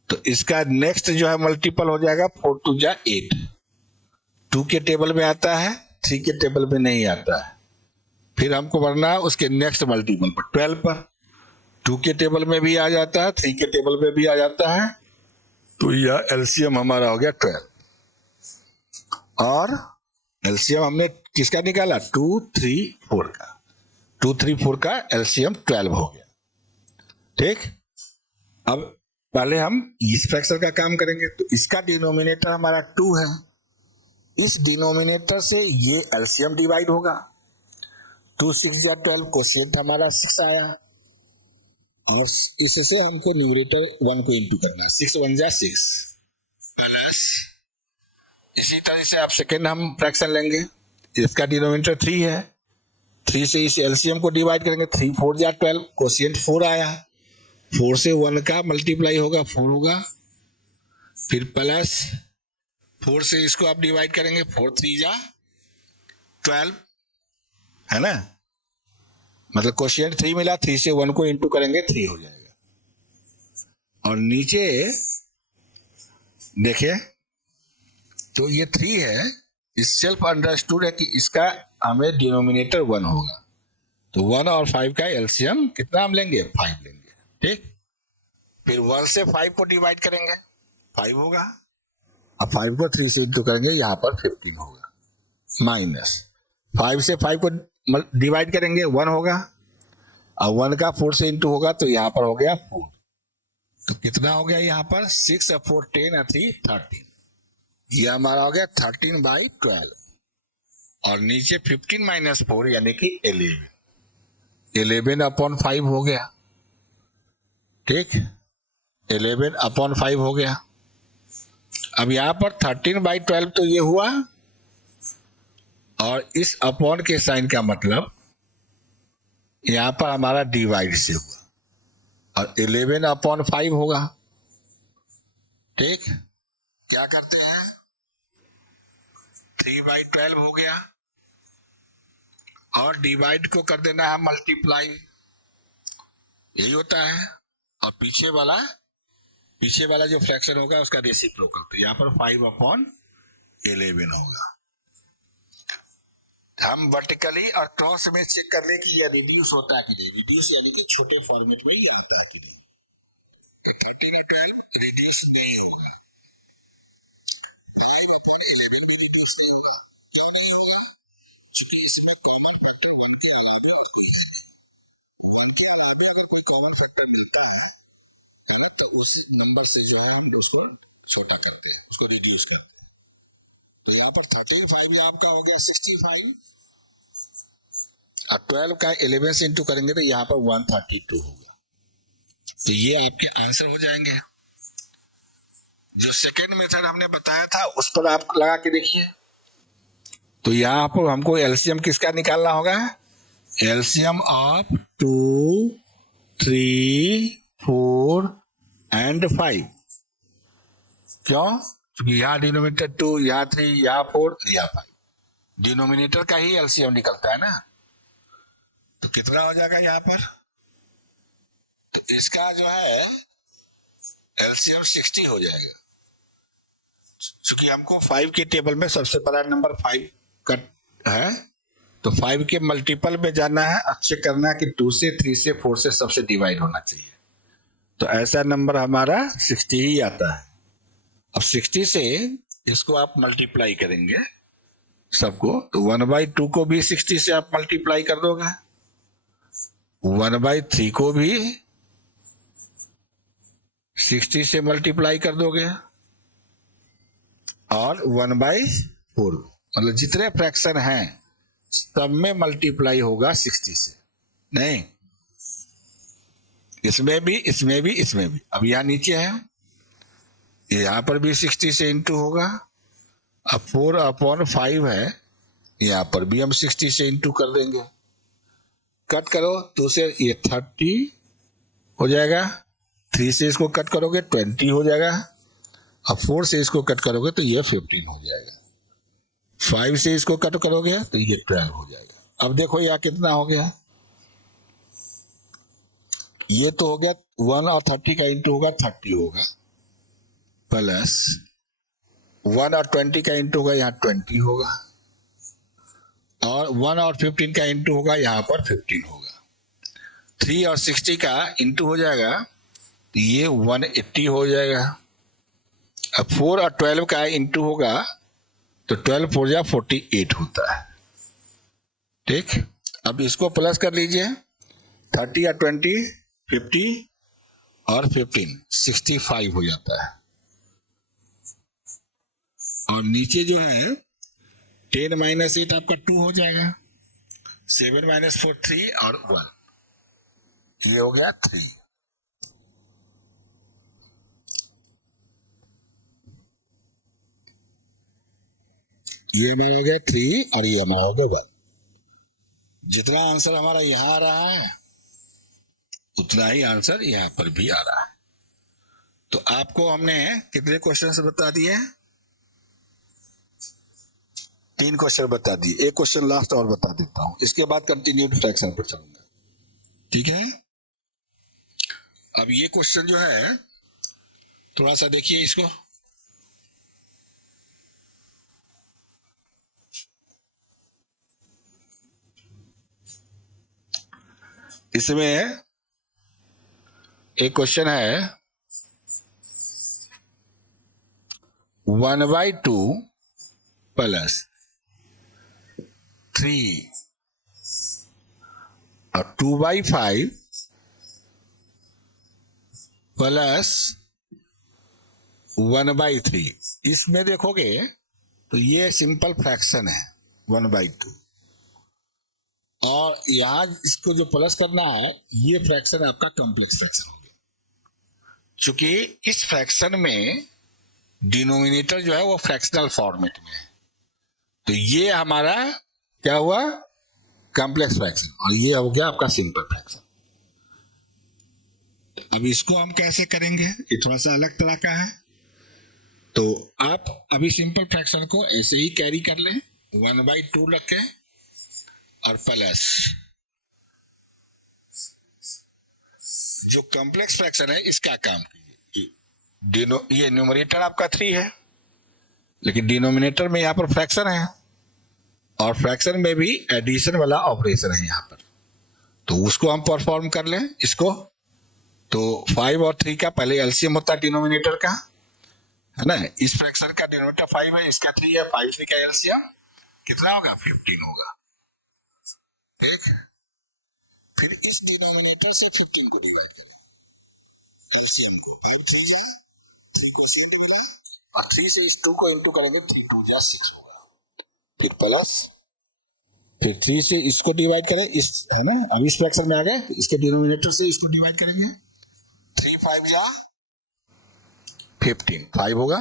तो इसका नेक्स्ट जो है मल्टीपल हो जाएगा 4 2 जा 8। 2 के टेबल में आता है, 3 के टेबल में नहीं आता है। फिर हमको बढ़ना है उसके नेक्स्ट मल्टीपल पर 12 पर। 2 के टेबल में भी आ जाता है, 3 के टेबल में भी आ जाता है, तो यह एलसीएम हमारा हो गया 12। और एलसीएम हमने किसका निकाला? 2 3 4 का। 2 3 4 का एलसीएम 12 हो गया। ठीक, अब पहले हम इस फ्रैक्शन का काम करेंगे। तो इसका डिनोमिनेटर हमारा 2 है, इस डिनोमिनेटर से ये एलसीएम डिवाइड होगा। 2 6 या 12, कोशिएंट हमारा 6 आया, और इससे हमको न्यूमरेटर 1 को इंटू करना। 6 1 जा 6 प्लस, इसी तरह से आप सेकेंड हम फ्रैक्शन लेंगे। इसका डिनोमिनेटर 3 है, 3 से इस एलसीएम को डिवाइड करेंगे। 3 4 जा 12, कोशिएंट 4 आया, 4 से 1 का मल्टीप्लाई होगा 4 होगा, फिर प्लस 4 से इसको आप डिवाइड करेंगे, 4 3 जा 12, है ना, मतलब कोशिएंट 3 मिला, 3 से 1 को इंटू करेंगे 3 हो जाएगा। और नीचे देखिए, तो ये 3 है, इस सेल्फ अंडरस्टूड है कि इसका हमें डिनोमिनेटर 1 होगा। तो 1 और 5 का एलसीएम कितना हम लेंगे? 5 लेंगे। ठीक, फिर 1 से 5 को डिवाइड करेंगे, 5 होगा। अब 5 को 3 से इंटू करेंगे, यहां पर 15 होगा, माइनस 5 से 5 को डिवाइड करेंगे 1 होगा, और 1 का 4 से इंटू होगा, तो यहां पर हो गया 4। तो कितना हो गया यहाँ पर? 6 और 4 10 और 3 13। ये हमारा हो गया 13/12। और नीचे 15 माइनस 4 यानी कि 11। 11/5 हो गया। ठीक, 11/5 हो गया। अब यहां पर 13/12 तो ये हुआ, और इस अपॉन के साइन का मतलब यहां पर हमारा डिवाइड से हुआ, और 11/5 होगा। ठीक, क्या करते हैं? 3/12 हो गया, और डिवाइड को कर देना है मल्टीप्लाई, यही होता है। और पीछे वाला जो फ्रैक्शन होगा उसका रेसिप्रोकल, तो यहाँ पर 5/11 होगा। हम वर्टिकली और क्रॉस में चेक कर ले कि यह रिड्यूस होता है कि नहीं। रिड्यूस यानी कि छोटे फॉर्मेट में ही आता है कि नहीं। 13/12 रिड्यूस नहीं होगा, 5/11 भी रिड्यूस नहीं होगा। क्यों नहीं होगा? क्योंकि इसमें कॉमन फैक्टर 1 के अलावा और कोई है नहीं। 1 के अलावा अगर कोई कॉमन फैक्टर मिलता है ना, तो उस नंबर से जो है हम उसको छोटा करते हैं, उसको रिड्यूस करते हैं। तो यहाँ पर 13/5 आपका हो गया 65, और 12 का 11 से इंटू करेंगे तो यहाँ पर 132 होगा। तो ये आपके आंसर हो जाएंगे। जो सेकेंड मेथड हमने बताया था उस पर आप लगा के देखिए। तो यहाँ पर हमको एलसीएम किसका निकालना होगा? LCM of 2 3 4 and 5। क्यों? क्योंकि यहाँ डिनोमिनेटर 2, यहाँ 3, यहाँ 4, यहाँ 5, डिनोमिनेटर का ही एलसीएम निकलता है ना। तो कितना हो जाएगा यहाँ पर? तो इसका जो है एलसीएम 60 हो जाएगा, क्योंकि हमको 5 के टेबल में सबसे बड़ा नंबर 5 का है, तो 5 के मल्टीपल में जाना है, अच्छे करना है कि 2 से 3 से 4 से सबसे डिवाइड होना चाहिए। तो ऐसा नंबर हमारा 60 ही आता है। अब 60 से इसको आप मल्टीप्लाई करेंगे सबको, तो 1/2 को भी 60 से आप मल्टीप्लाई कर दोगे, 1/3 को भी 60 से मल्टीप्लाई कर दोगे, और 1/4, मतलब जितने फ्रैक्शन हैं सब में मल्टीप्लाई होगा 60 से। नहीं, इसमें भी, इसमें भी, इसमें भी। अब यहां नीचे है, यहां पर भी 60 से इंटू होगा। अब 4/5 है, यहां पर भी हम 60 से इंटू कर देंगे। कट करो तो उसे ये 30 हो जाएगा, 3 से इसको कट करोगे 20 हो जाएगा, अब 4 से इसको कट करोगे तो ये 15 हो जाएगा, 5 से इसको कट करोगे तो ये 12 हो जाएगा। अब देखो यहाँ कितना हो गया, ये तो हो गया 1 और 30 का इंटू होगा 30 होगा, प्लस 1 और 20 का इंटू होगा यहाँ 20 होगा, और 1 और 15 का इंटू होगा यहाँ पर 15 होगा, 3 और 60 का इंटू हो जाएगा तो ये 180 हो जाएगा। अब 4 और 12 का इंटू होगा तो 12 4 जा 48 होता है। ठीक, अब इसको प्लस कर लीजिए, 30 और 20 50 और 15 65 हो जाता है, और नीचे जो है 10 माइनस 8 आपका 2 हो जाएगा, 7 माइनस 4 3 और 1, ये हो गया 3। ये हमारा हो गया 3 और ये हमारा हो गया 1। जितना आंसर हमारा यहां आ रहा है उतना ही आंसर यहां पर भी आ रहा है। तो आपको हमने कितने क्वेश्चन बता दिए? 3 क्वेश्चन बता दिए, एक क्वेश्चन लास्ट और बता देता हूं, इसके बाद कंटिन्यूड फ्रैक्शन पर चलूंगा। ठीक है, अब ये क्वेश्चन जो है थोड़ा सा देखिए इसको, इसमें एक क्वेश्चन है 1/2 प्लस 3 और 2/5 प्लस 1/3। इसमें देखोगे तो ये सिंपल फ्रैक्शन है 1/2, और यहां इसको जो प्लस करना है ये फ्रैक्शन आपका कॉम्प्लेक्स फ्रैक्शन हो गया, चूंकि इस फ्रैक्शन में डिनोमिनेटर जो है वो फ्रैक्शनल फॉर्मेट में है, तो ये हमारा क्या हुआ, कॉम्प्लेक्स फ्रैक्शन, और ये हो गया आपका सिंपल फ्रैक्शन। अब इसको हम कैसे करेंगे, ये थोड़ा सा अलग तरह का है, तो आप अभी सिंपल फ्रैक्शन को ऐसे ही कैरी कर लें, 1/2 रखें और प्लस जो कॉम्प्लेक्स फ्रैक्शन है इसका काम कीजिए। ये न्यूमरेटर आपका 3 है, लेकिन डिनोमिनेटर में यहां पर फ्रैक्शन है, और फ्रैक्शन में भी एडिशन वाला ऑपरेशन है यहां पर, तो उसको हम परफॉर्म कर लें इसको। तो 5 और 3 का पहले एलसीएम होता है डिनोमिनेटर का, है ना, इस फ्रैक्शन का डिनोमिनेटर 5 है, इसका 3 है, 5 3 का एलसीएम कितना होगा, 15 होगा। ठीक, फिर इस डिनोमिनेटर से 15 को डिवाइड करें, एलसीएम को, 5 3 जा 3 को सीएट मिला, और 3 से इस 2 को इंटू करेंगे, 3 2 जा 6 होगा, फिर प्लस, फिर 3 से इसको डिवाइड करें, इस है ना, अब इस फ्रैक्शन में आ गए, तो इसके डिनोमिनेटर से इसको डिवाइड करेंगे, 3 5 जा 15, 5 होगा,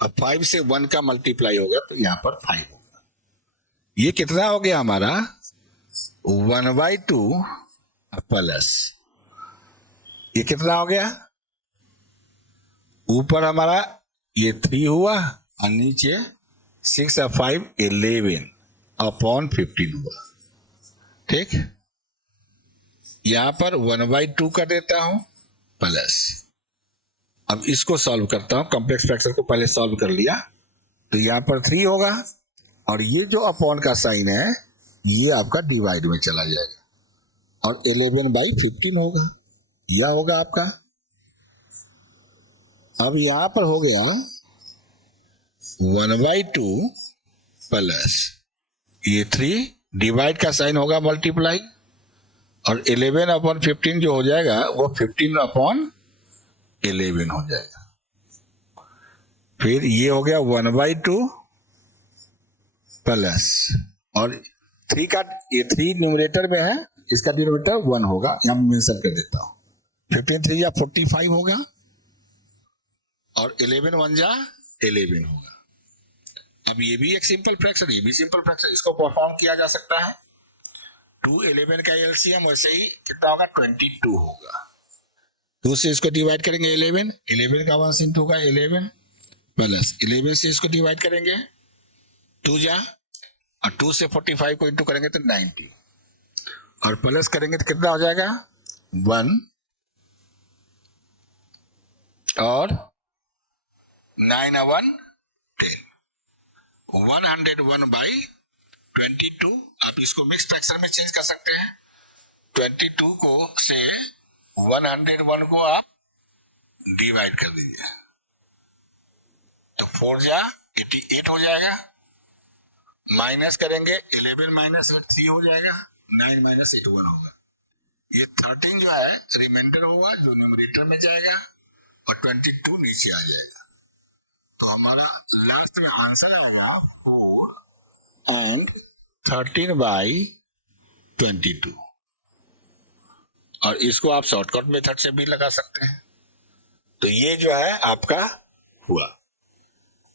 अब 5 से 1 का मल्टीप्लाई होगा तो यहां पर 5 होगा। ये कितना हो गया हमारा, 1/2 प्लस, ये कितना हो गया, ऊपर हमारा ये 3 हुआ और नीचे 6 और 5 11 अपॉन 15 हुआ। ठीक, यहां पर 1/2 कर देता हूं प्लस, अब इसको सॉल्व करता हूं, कॉम्प्लेक्स फ्रैक्शन को पहले सॉल्व कर लिया, तो यहां पर 3 होगा, और ये जो अपॉन का साइन है ये आपका डिवाइड में चला जाएगा, और 11/15 होगा, यह होगा आपका। अब यहां पर हो गया 1/2 प्लस ये 3, डिवाइड का साइन होगा मल्टीप्लाई, और 11/15 जो हो जाएगा वो 15/11 हो जाएगा। फिर ये हो गया 1/2 प्लस, और 3 का, ये 3 न्यूमरेटर में है, इसका डिनोमिनेटर 1 होगा, यहां मेंशन कर देता हूं, 15 3 या 45 होगा, और 11 1 जा 11 होगा। अब ये भी एक सिंपल फ्रैक्शन, ये भी सिंपल फ्रैक्शन, इसको परफॉर्म किया जा सकता है, 2 11 का एलसीएम, वैसे ही कितना होगा 22 होगा। 2 से इसको डिवाइड करेंगे 11, 11 का 1 इंटू होगा 11 प्लस 11 से इसको डिवाइड करेंगे 2 जा, और 2 से 45 को इंटू करेंगे तो 90, और प्लस करेंगे तो कितना हो जाएगा 1, और 9 1 10, 101/22। आप इसको मिक्स फ्रैक्शन में चेंज कर सकते हैं। 22 को से 101 को आप डिवाइड कर दीजिए तो 4 जा 88 हो जाएगा, माइनस करेंगे 11 माइनस 8 3 हो जाएगा, 9 माइनस 8 1 होगा। ये 13 जो है रिमाइंडर होगा जो न्यूमरेटर में जाएगा, और 22 नीचे आ जाएगा। तो हमारा लास्ट में आंसर आएगा 4 एंड 13/22, और इसको आप शॉर्टकट मेथड से भी लगा सकते हैं। तो ये जो है आपका हुआ।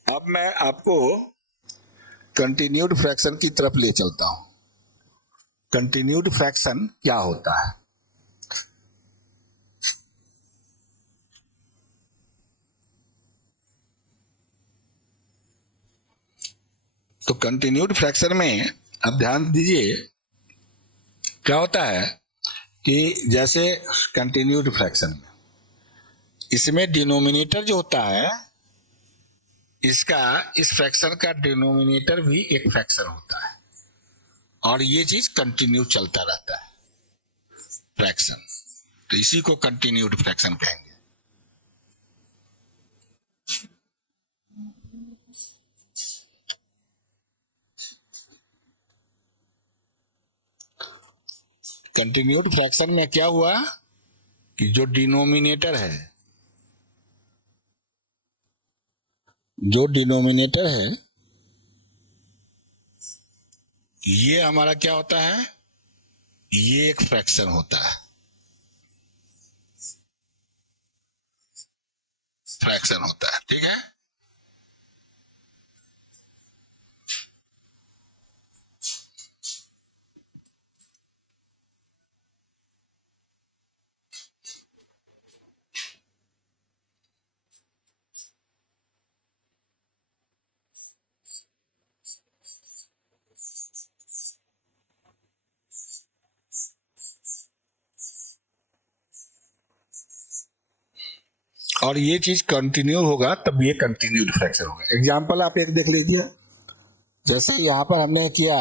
अब मैं आपको कंटिन्यूड फ्रैक्शन की तरफ ले चलता हूं। कंटिन्यूड फ्रैक्शन क्या होता है? तो कंटिन्यूड फ्रैक्शन में अब ध्यान दीजिए क्या होता है कि जैसे कंटिन्यूड फ्रैक्शन में इसमें डिनोमिनेटर जो होता है, इसका इस फ्रैक्शन का डिनोमिनेटर भी एक फ्रैक्शन होता है, और ये चीज कंटिन्यू चलता रहता है फ्रैक्शन। तो इसी को कंटिन्यूड फ्रैक्शन कहेंगे। कंटिन्यूड फ्रैक्शन में क्या हुआ कि जो डिनोमिनेटर है, जो डिनोमिनेटर है ये हमारा क्या होता है, ये एक फ्रैक्शन होता है, फ्रैक्शन होता है, ठीक है। और ये चीज कंटिन्यू होगा तब ये कंटिन्यूड फ्रैक्शन होगा। एग्जांपल आप एक देख लीजिए, जैसे यहां पर हमने किया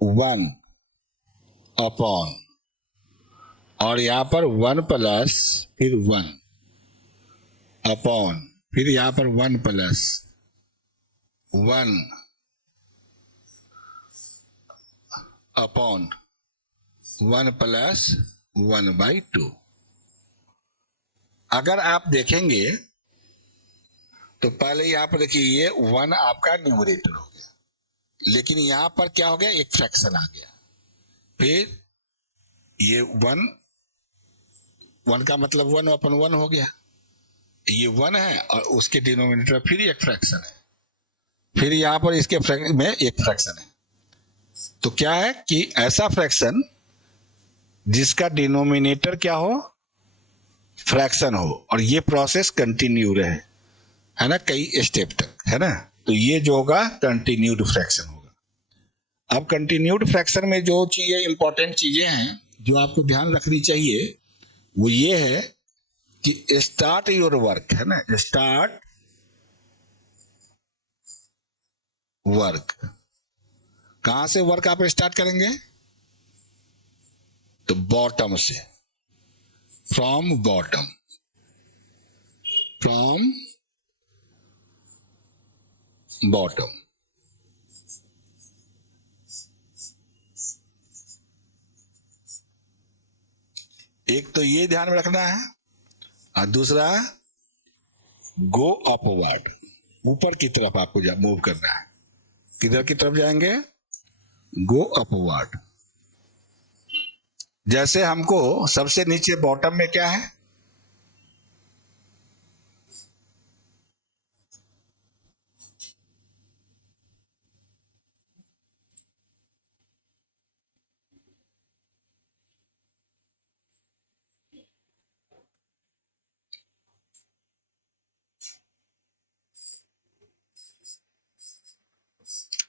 1 अपॉन, और यहां पर 1 प्लस फिर 1 अपॉन, फिर यहां पर 1 प्लस 1 अपॉन 1 प्लस 1/2। अगर आप देखेंगे तो पहले यहां पर देखिए ये 1 आपका न्यूमरेटर हो गया, लेकिन यहां पर क्या हो गया, एक फ्रैक्शन आ गया। फिर ये 1 का मतलब 1/1 हो गया, ये 1 है, और उसके डिनोमिनेटर फिर एक फ्रैक्शन है, फिर यहां पर इसके में एक फ्रैक्शन है। तो क्या है कि ऐसा फ्रैक्शन जिसका डिनोमिनेटर क्या हो, फ्रैक्शन हो, और ये प्रोसेस कंटिन्यू रहे, है ना, कई स्टेप तक, है ना। तो ये जो होगा कंटिन्यूड फ्रैक्शन होगा। अब कंटिन्यूड फ्रैक्शन में जो चीजें इंपॉर्टेंट चीजें हैं जो आपको ध्यान रखनी चाहिए, वो ये है कि स्टार्ट योर वर्क, है ना, स्टार्ट वर्क। कहां से वर्क आप स्टार्ट करेंगे, तो बॉटम से, फ्रॉम बॉटम, फ्रॉम बॉटम। एक तो ये ध्यान में रखना है, और दूसरा गो अपवर्ड, ऊपर की तरफ आपको मूव करना है। किधर की तरफ जाएंगे, गो अपवर्ड। जैसे हमको सबसे नीचे बॉटम में क्या है,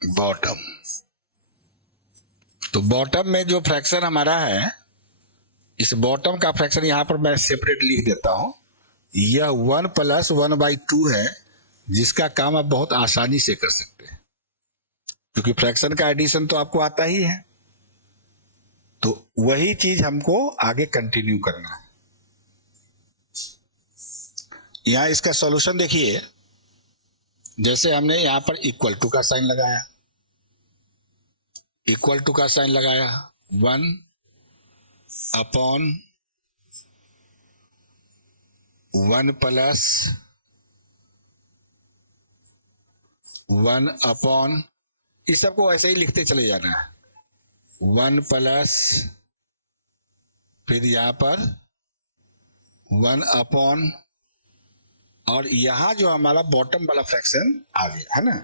बॉटम। तो बॉटम में जो फ्रैक्शन हमारा है, इस बॉटम का फ्रैक्शन यहां पर मैं सेपरेट लिख देता हूं। यह 1 + 1/2 है, जिसका काम आप बहुत आसानी से कर सकते हैं, क्योंकि फ्रैक्शन का एडिशन तो आपको आता ही है। तो वही चीज हमको आगे कंटिन्यू करना है। यहां इसका सॉल्यूशन देखिए, जैसे हमने यहां पर इक्वल टू का साइन लगाया, इक्वल टू का साइन लगाया, 1 अपॉन 1 + 1 अपॉन, इस सबको ऐसे ही लिखते चले जाना है, 1 + फिर यहां पर 1 अपॉन, और यहां जो हमारा बॉटम वाला फ्रैक्शन आ गया है ना।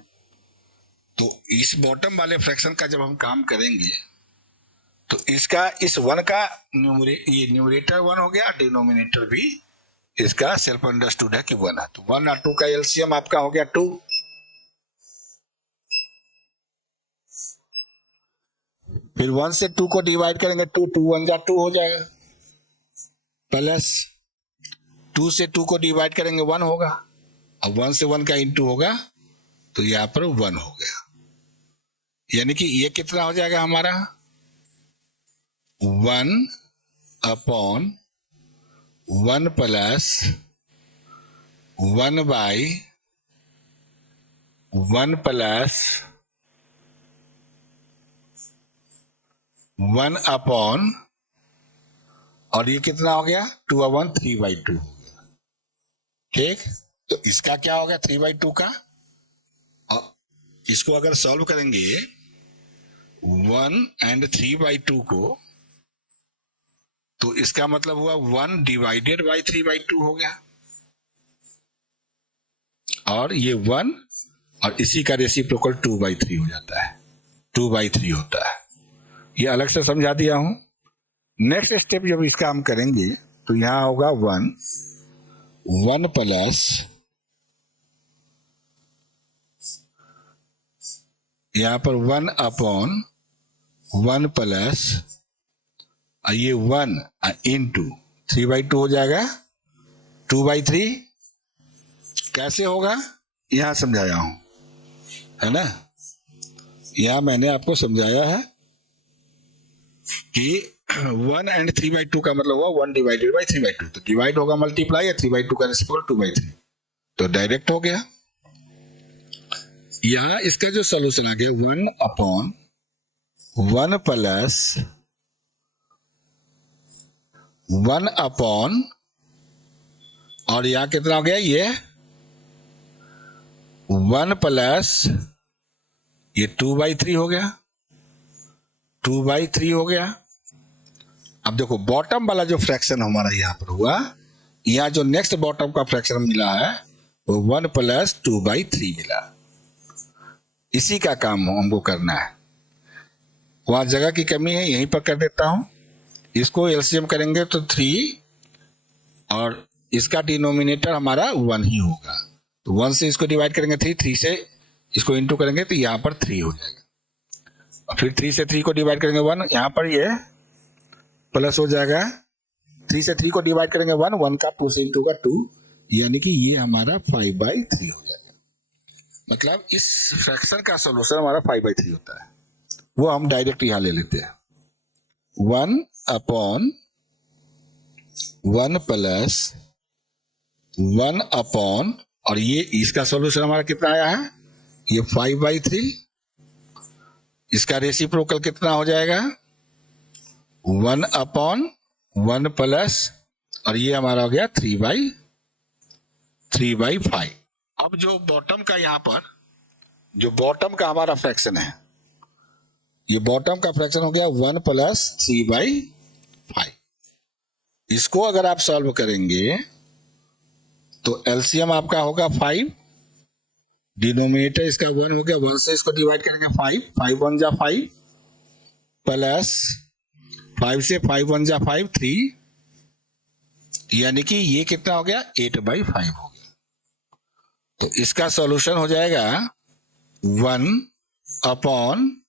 तो इस बॉटम वाले फ्रैक्शन का जब हम काम करेंगे, तो इसका इस 1 का ये न्यूमरेटर 1 हो गया, डिनोमिनेटर भी इसका सेल्फ अंडरस्टूड है कि 1 है। तो 1 और 2 का एलसीएम आपका हो गया 2। फिर 1 से 2 को डिवाइड करेंगे, 2 2 1 जा 2 हो जाएगा, प्लस 2 से 2 को डिवाइड करेंगे 1 होगा, और 1 से 1 का इंटू होगा, तो यहां पर 1 हो गया। यानी कि ये कितना हो जाएगा हमारा, 1 अपॉन 1 + 1/1 + 1 अपॉन, और ये कितना हो गया, 2 और 1 3/2 हो गया। ठीक, तो इसका क्या होगा 3/2 का, और इसको अगर सॉल्व करेंगे 1 और 3/2 को, तो इसका मतलब हुआ 1 डिवाइडेड बाई 3/2 हो गया, और ये 1 और इसी का रेसिप्रोकल 2/3 हो जाता है, 2/3 होता है। ये अलग से समझा दिया हूं। नेक्स्ट स्टेप जब इसका हम करेंगे, तो यहां होगा 1 + यहां पर 1 अपॉन 1 + ये 1 इंटू 3/2 हो जाएगा, 2/3। कैसे होगा यहां समझाया हूं, है ना। यहां मैंने आपको समझाया है कि 1 और 3/2 का मतलब हुआ 1 डिवाइडेड बाई 3/2, तो डिवाइड होगा मल्टीप्लाई, या 3/2 का रेसिप्रोकल 2/3, तो डायरेक्ट हो गया। यहां इसका जो सोल्यूशन आ गया 1 अपॉन 1 + 1 अपॉन, और यहां कितना हो गया, ये 1 + ये 2/3 हो गया, 2/3 हो गया। अब देखो बॉटम वाला जो फ्रैक्शन हमारा यहां पर हुआ, यहां जो नेक्स्ट बॉटम का फ्रैक्शन मिला है वो 1 + 2/3 मिला। इसी का काम हमको करना है, वहां जगह की कमी है, यहीं पर कर देता हूं। इसको एलसीएम करेंगे तो 3, और इसका डिनोमिनेटर हमारा 1 ही होगा, तो 1 से इसको डिवाइड करेंगे 3, 3 से इसको इंटू करेंगे तो यहां पर 3 हो जाएगा, और फिर 3 से 3 को डिवाइड करेंगे 1, यहां पर ये प्लस हो जाएगा, 3 से 3 को डिवाइड करेंगे 1, 1 का 2 से इंटू का 2, यानी कि ये हमारा 5/3 हो जाएगा। मतलब इस फ्रैक्शन का सोल्यूशन हमारा 5/3 होता है, वो हम डायरेक्ट यहां ले लेते हैं, 1 अपॉन 1 + 1 अपॉन, और ये इसका सोल्यूशन हमारा कितना आया है, ये 5/3। इसका रेसिप्रोकल कितना हो जाएगा, 1 अपॉन 1 + और ये हमारा हो गया 3/5। अब जो बॉटम का यहां पर जो बॉटम का हमारा फ्रैक्शन है, ये बॉटम का फ्रैक्शन हो गया 1 + 3/5। इसको अगर आप सॉल्व करेंगे तो एलसीएम आपका होगा 5, डिनोमिनेटर इसका 1 हो गया, 1 से इसको डिवाइड करेंगे 5, 5 1 जा 5, प्लस 5 से 5 1 जा 5, 3, यानी कि ये कितना हो गया 8/5 हो गया। तो इसका सॉल्यूशन हो जाएगा 1 अपॉन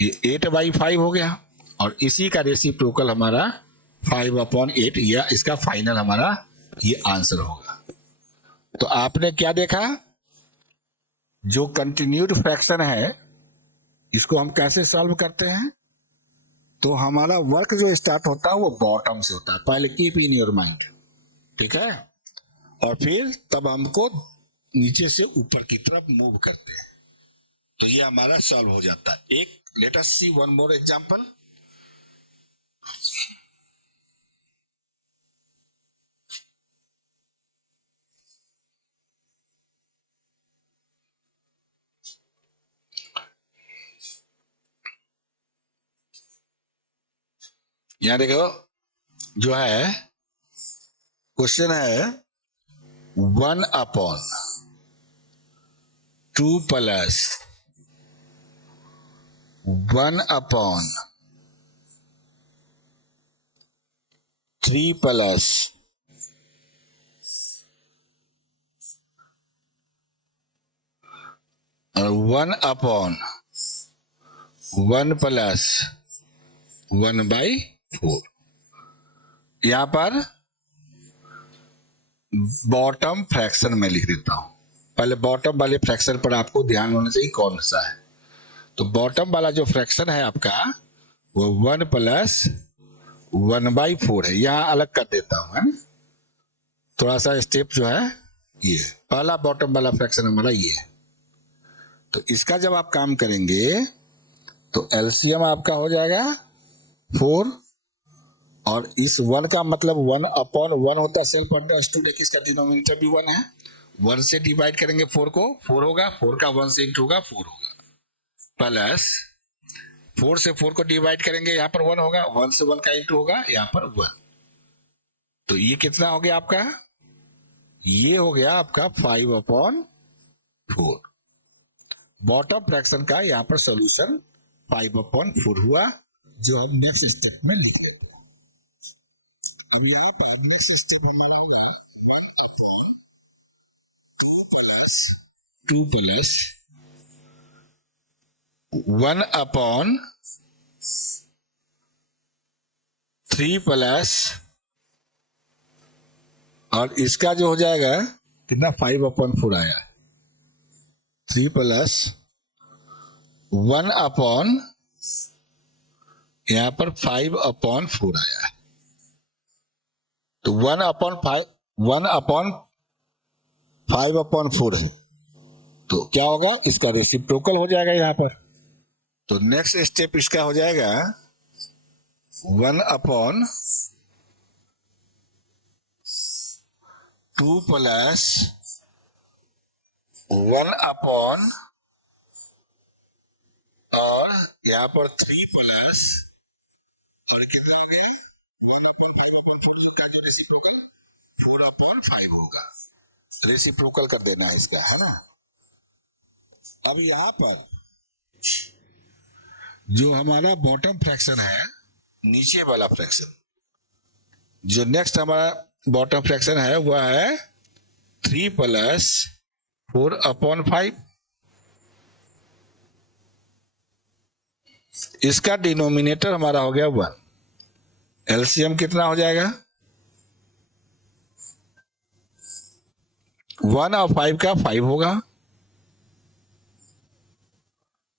ये 8/5 हो गया, और इसी का रेसिप्रोकल हमारा 5/8, या इसका फाइनल हमारा ये आंसर होगा। तो आपने क्या देखा, जो कंटिन्यूड फ्रैक्शन है इसको हम कैसे सॉल्व करते हैं। तो हमारा वर्क जो स्टार्ट होता है वो बॉटम से होता है, पहले कीप इन योर माइंड, ठीक है, और फिर तब हमको नीचे से ऊपर की तरफ मूव करते हैं, तो ये हमारा सॉल्व हो जाता है। एक late us see one more example. यहां देखो, जो है क्वेश्चन है 1/2 प्लस 1/3 प्लस 1/1 प्लस 1/4। यहां पर बॉटम फ्रैक्शन में लिख देता हूं। पहले बॉटम वाले फ्रैक्शन पर आपको ध्यान होना चाहिए कौन सा है। तो बॉटम वाला जो फ्रैक्शन है आपका वो 1 प्लस 1/4 है, यहां अलग कर देता हूं, है ना। थोड़ा सा स्टेप जो है, ये पहला बॉटम वाला फ्रैक्शन हमारा ये है। तो इसका जब आप काम करेंगे तो एलसीएम आपका हो जाएगा 4, और इस 1 का मतलब 1/1 होता है, सेल्फ अंडरस्टूड है कि इसका डिनोमिनेटर भी 1 है। 1 से डिवाइड करेंगे 4 को, 4 होगा, 4 का 1 से इंटू होगा 4 होगा, प्लस 4 से 4 को डिवाइड करेंगे, यहाँ पर 1 होगा, 1 से 1 का इंटू होगा, यहाँ पर 1। तो ये कितना हो गया आपका, ये हो गया आपका 5/4। बॉटम फ्रैक्शन का यहाँ पर सोल्यूशन 5/4 हुआ, जो हम नेक्स्ट स्टेप में लिख लेते हैं। अब यहाँ पर नेक्स्ट स्टेप हमारा होगा 2 प्लस 1/3 प्लस, और इसका जो हो जाएगा कितना, 5/4 आया, 3 प्लस 1/, यहां पर 5/4 आया। तो 1/5/4 है, तो क्या होगा, इसका रेसिप्रोकल हो जाएगा यहाँ पर। तो नेक्स्ट स्टेप इसका हो जाएगा 1/2 प्लस 1/, और यहाँ पर 3 प्लस, और कितना हो गया 1/5/4 का जो रेसिप्रोकल 4/5 होगा। रेसिप्रोकल कर देना है इसका, है ना। अब यहाँ पर जो हमारा बॉटम फ्रैक्शन है, नीचे वाला फ्रैक्शन, जो नेक्स्ट हमारा बॉटम फ्रैक्शन है वह है 3 प्लस 4/5। इसका डिनोमिनेटर हमारा हो गया 1। एलसीएम कितना हो जाएगा, 1 और 5 का 5 होगा,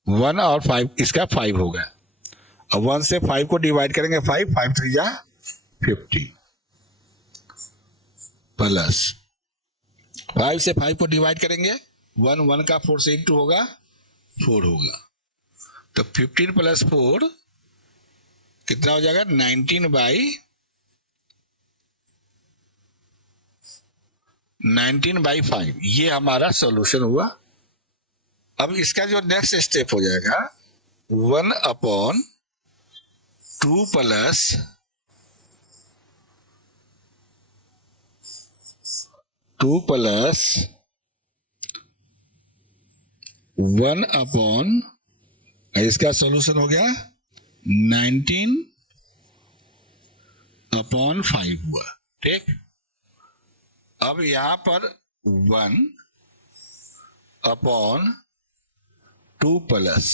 1 और 5 इसका 5 होगा, और 1 से 5 को डिवाइड करेंगे, 5 5 3 जा 50, प्लस 5 से 5 को डिवाइड करेंगे, 1 1 का 4 से इंटू होगा, 4 होगा। तो 15 प्लस 4 कितना हो जाएगा, 19/5। ये हमारा सॉल्यूशन हुआ। अब इसका जो नेक्स्ट स्टेप हो जाएगा 1/2 प्लस 2 प्लस 1/, इसका सॉल्यूशन हो गया 19/5 हुआ, ठीक। अब यहां पर 1/, 2 प्लस,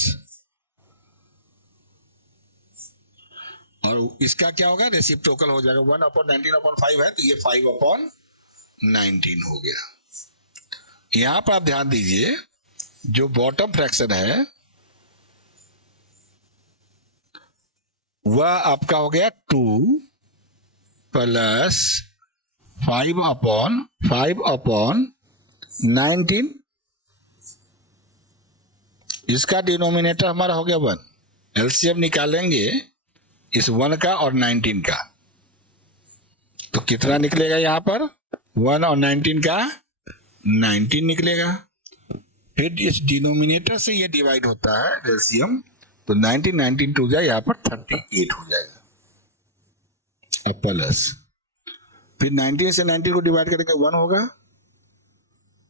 और इसका क्या होगा, रेसिप्रोकल हो जाएगा, 1/19/5 है तो ये 5/19 हो गया। यहां पर आप ध्यान दीजिए, जो बॉटम फ्रैक्शन है वह आपका हो गया 2 प्लस 5/19। इसका डिनोमिनेटर हमारा हो गया 1। एलसीएम निकालेंगे इस 1 का और 19 का, तो कितना निकलेगा यहां पर, 1 और 19 का 19 निकलेगा। फिर इस डिनोमिनेटर से ये डिवाइड होता है एलसीएम, तो 19 टू जाए यहाँ पर 38 हो जाएगा। अब प्लस, फिर 19 से 19 को डिवाइड करेंगे 1 होगा,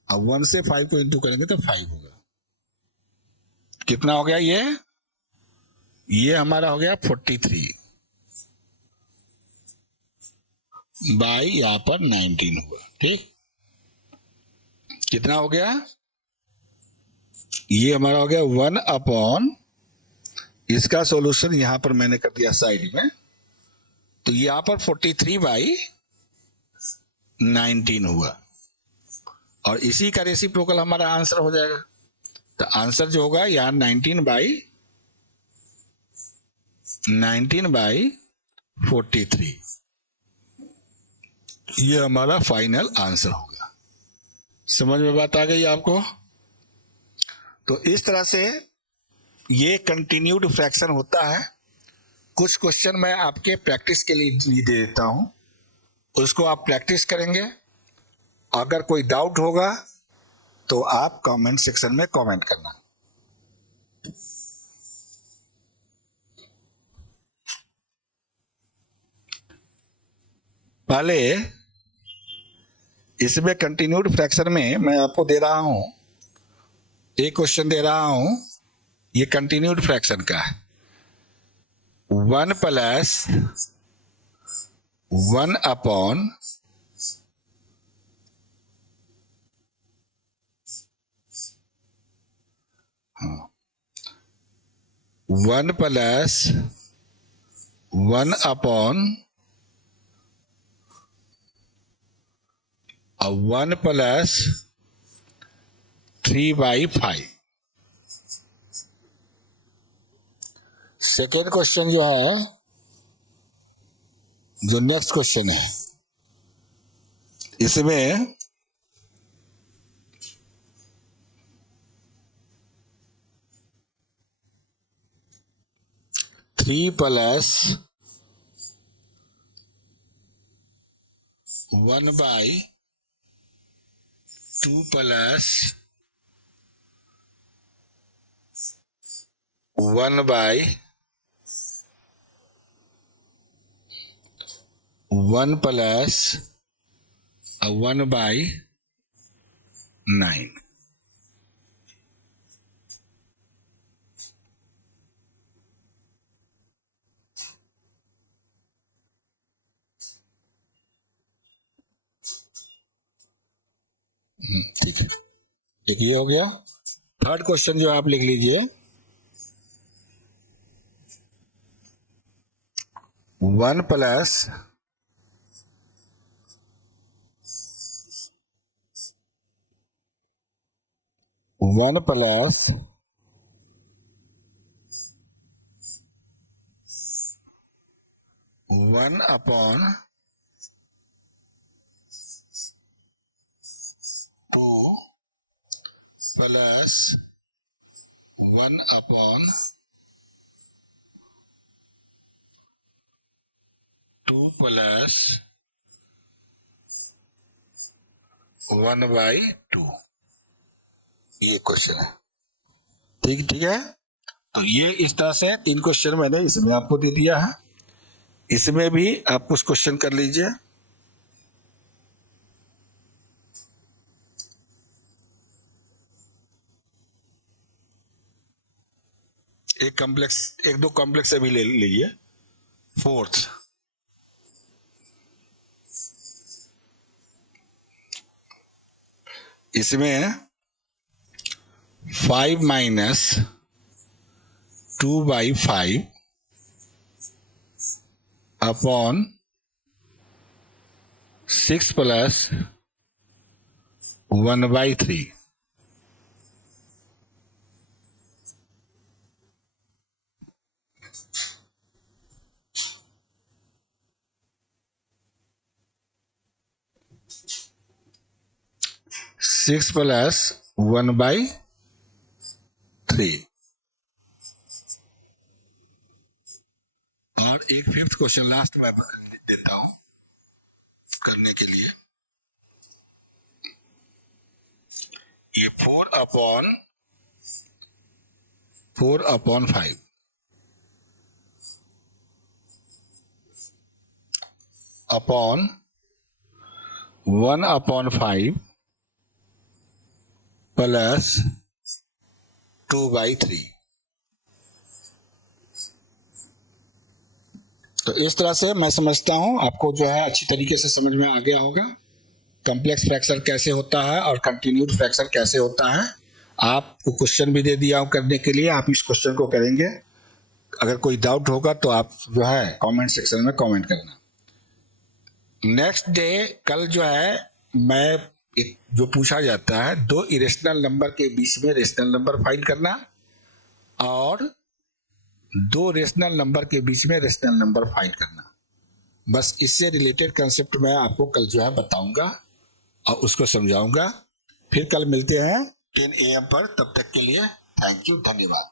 अब 1 से 5 को इंटू करेंगे तो 5 होगा। कितना हो गया ये हमारा हो गया 43 बाई यहां पर 19 हुआ। ठीक, कितना हो गया, ये हमारा हो गया 1/, इसका सॉल्यूशन यहां पर मैंने कर दिया साइड में, तो यहां पर 43/19 हुआ, और इसी का रेसिप्रोकल हमारा आंसर हो जाएगा। तो आंसर जो होगा यहाँ 19/43, ये हमारा फाइनल आंसर होगा। समझ में बात आ गई आपको? तो इस तरह से ये कंटिन्यूड फ्रैक्शन होता है। कुछ क्वेश्चन मैं आपके प्रैक्टिस के लिए दे देता हूं, उसको आप प्रैक्टिस करेंगे। अगर कोई डाउट होगा तो आप कमेंट सेक्शन में कमेंट करना। पहले इसमें कंटिन्यूड फ्रैक्शन में मैं आपको दे रहा हूं, एक क्वेश्चन दे रहा हूं, ये कंटिन्यूड फ्रैक्शन का है। 1 plus 1/, 1 plus 1/, 1 plus 3/5। Second question जो है, जो नेक्स्ट क्वेश्चन है, इसमें 3 प्लस 1/2 प्लस 1/1 प्लस 1/9। ठीक है, एक ये हो गया। थर्ड क्वेश्चन जो आप लिख लीजिए, 1 प्लस 1 प्लस 1/2 प्लस 1/2 प्लस 1/2, ये क्वेश्चन है। ठीक ठीक है, तो ये इस तरह से 3 क्वेश्चन मैंने इसमें आपको दे दिया है। इसमें भी आप कुछ क्वेश्चन कर लीजिए। एक दो कॉम्प्लेक्स भी ले लीजिए। फोर्थ, इसमें 5 माइनस 2/5 अपॉन 6 प्लस 1/3। 6 प्लस 1/3। और एक फिफ्थ क्वेश्चन लास्ट में देता हूं करने के लिए। ये 4/5 अपॉन 1/5 प्लस 2/3। तो इस तरह से मैं समझता हूं आपको जो है अच्छी तरीके से समझ में आ गया होगा कॉम्प्लेक्स फ्रैक्शन कैसे होता है और कंटिन्यूड फ्रैक्शन कैसे होता है। आपको क्वेश्चन भी दे दिया हूं करने के लिए, आप इस क्वेश्चन को करेंगे। अगर कोई डाउट होगा तो आप जो है कमेंट सेक्शन में कमेंट करना। नेक्स्ट डे कल जो है मैं एक जो पूछा जाता है दो इरेशनल नंबर के बीच में रेशनल नंबर फाइंड करना और दो रेशनल नंबर के बीच में रेशनल नंबर फाइंड करना। बस इससे रिलेटेड कंसेप्ट मैं आपको कल जो है बताऊंगा और उसको समझाऊंगा। फिर कल मिलते हैं 10 AM पर। तब तक के लिए थैंक यू, धन्यवाद।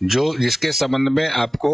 जो जिसके संबंध में आपको